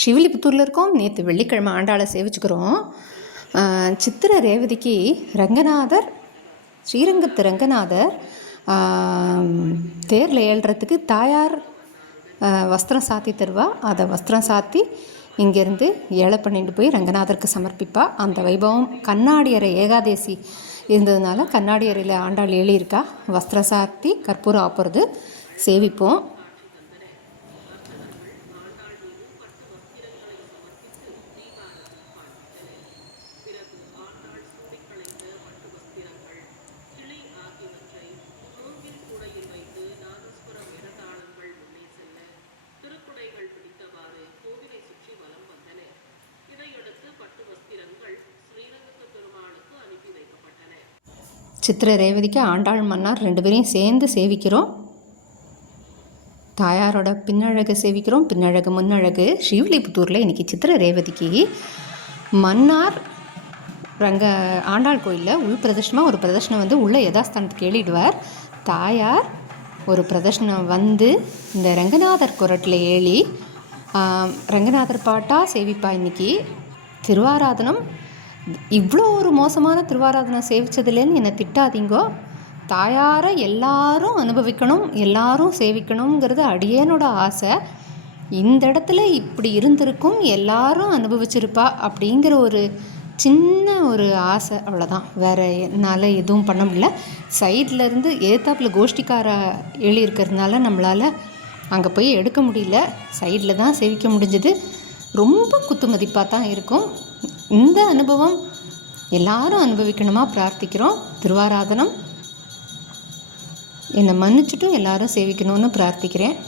ஸ்ரீவில்லிபுத்தூரில் இருக்கோம். நேற்று வெள்ளிக்கிழமை ஆண்டாளை சேவிச்சுக்கிறோம். சித்திரை ரேவதிக்கு ரங்கநாதர், ஸ்ரீரங்கத்து ரங்கநாதர் தேரில் ஏழுறதுக்கு தாயார் வஸ்திரம் சாத்தி தருவா. அதை வஸ்திரம் சாத்தி இங்கேருந்து ஏழை பண்ணிட்டு போய் ரங்கநாதருக்கு சமர்ப்பிப்பா. அந்த வைபவம் கண்ணாடியறை ஏகாதேசி இருந்ததுனால கண்ணாடியறையில் ஆண்டாள் எழுதியிருக்கா. வஸ்திரம் சாத்தி கற்பூரம் ஆப்புறது சேவிப்போம். சித்திரை ரேவதிக்கு ஆண்டாள் மன்னார் 2 பேரையும் சேர்ந்து சேவிக்கிறோம். தாயாரோட பின்னழகு சேவிக்கிறோம், பின்னழகு முன்னழகு. ஸ்ரீவில்லிபுத்தூரில் இன்றைக்கி சித்திரை ரேவதிக்கு மன்னார் ஆண்டாள் கோயிலில் உள் பிரதர்ஷனமாக ஒரு பிரதர்ஷனம் வந்து உள்ள யதாஸ்தானத்துக்கு ஏழிடுவார். தாயார் ஒரு பிரதர்ஷனம் வந்து இந்த ரங்கநாதர் குரட்டில் ஏழி ரங்கநாதர் பாட்டாக சேவிப்பா. இன்றைக்கி திருவாராதனம் இவ்வளோ ஒரு மோசமான திருவாராதனம் சேவிச்சதுலேன்னு என்னை திட்டாதீங்கோ. தாயாரை எல்லாரும் அனுபவிக்கணும், எல்லாரும் சேவிக்கணுங்கிறது அடியேனோட ஆசை. இந்த இடத்துல இப்படி இருந்திருக்கும், எல்லாரும் அனுபவிச்சிருப்பா அப்படிங்கிற ஒரு சின்ன ஒரு ஆசை, அவ்வளோதான். வேறு என்னால் எதுவும் பண்ண முடியல. சைடில் இருந்து ஏத்தாப்பில் கோஷ்டிக்கார எழுதியிருக்கிறதுனால நம்மளால் அங்கே போய் எடுக்க முடியல. சைடில் தான் சேவிக்க முடிஞ்சது. ரொம்ப குத்து மதிப்பாக தான் இருக்கும். இந்த அனுபவம் எல்லாரும் அனுபவிக்கணுமா பிரார்த்திக்கிறோம். திருவாராதனம் என்னை மன்னிச்சுட்டும் எல்லாரும் சேவிக்கணும்னு பிரார்த்திக்கிறேன்.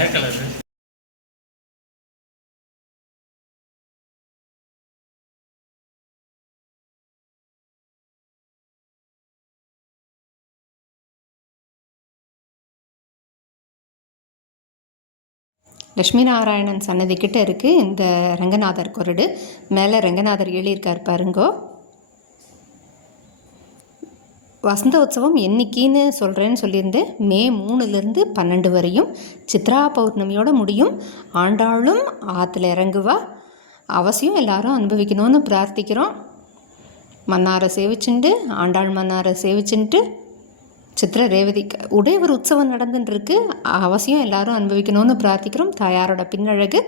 ஏர் கலரு. லட்சுமி நாராயணன் சன்னதிக்கிட்ட இருக்குது இந்த ரங்கநாதர் கொரடு. மேலே ரங்கநாதர் எழுதியிருக்கார் பாருங்கோ. வசந்த உற்சவம் என்னைக்கின்னு சொல்கிறேன்னு சொல்லியிருந்தேன். மே 3லேருந்து 12 வரையும். சித்ரா பௌர்ணமியோடு முடியும். ஆண்டாளும் ஆற்றுல இறங்குவா. அவசியம் எல்லாரும் அனுபவிக்கணும்னு பிரார்த்திக்கிறோம். மன்னாரை சேவிச்சுண்டு, ஆண்டாள் மன்னாரை சேவிச்சுட்டு, சித்திர ரேவதி உடையவர் உற்சவம் நடந்துட்டுருக்கு. அவசியம் எல்லாரும் அனுபவிக்கணும்னு பிரார்த்திக்கிறோம். தாயாரோட பின்னழகு.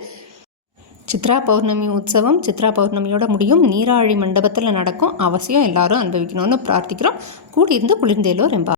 சித்ரா பௌர்ணமி உற்சவம் சித்ரா பௌர்ணமியோட முடியும். நீராழி மண்டபத்தில் நடக்கும். அவசியம் எல்லாரும் அனுபவிக்கணும்னு பிரார்த்திக்கிறோம். கூடியிருந்து குளிர்ந்தேலோ ரெம்பா.